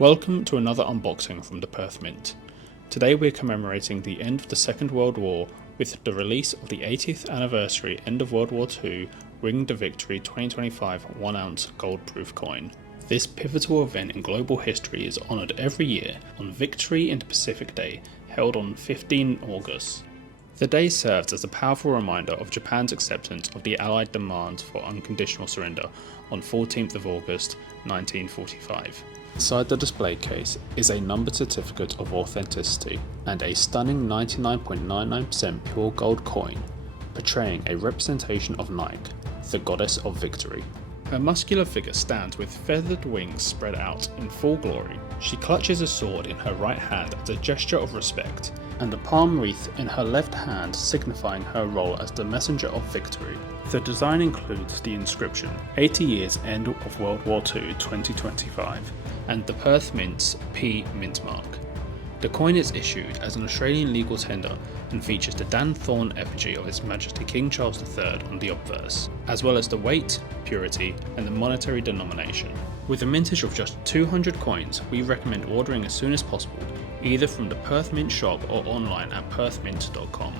Welcome to another unboxing from the Perth Mint. Today we're commemorating the end of the Second World War with the release of the 80th Anniversary End of WWII Ring to Victory 2025 1-ounce gold-proof coin. This pivotal event in global history is honoured every year on Victory in the Pacific Day, held on 15 August. The day serves as a powerful reminder of Japan's acceptance of the Allied demands for unconditional surrender on 14th of August 1945. Inside the display case is a numbered certificate of authenticity and a stunning 99.99% pure gold coin, portraying a representation of Nike, the goddess of victory. Her muscular figure stands with feathered wings spread out in full glory. She clutches a sword in her right hand as a gesture of respect, and a palm wreath in her left hand signifying her role as the messenger of victory. The design includes the inscription 80 years end of World War II 2025 and the Perth Mint's P mint mark. The coin is issued as an Australian legal tender and features the Dan Thorne effigy of His Majesty King Charles III on the obverse, as well as the weight, purity, and the monetary denomination. With a mintage of just 200 coins, we recommend ordering as soon as possible, either from the Perth Mint shop or online at perthmint.com.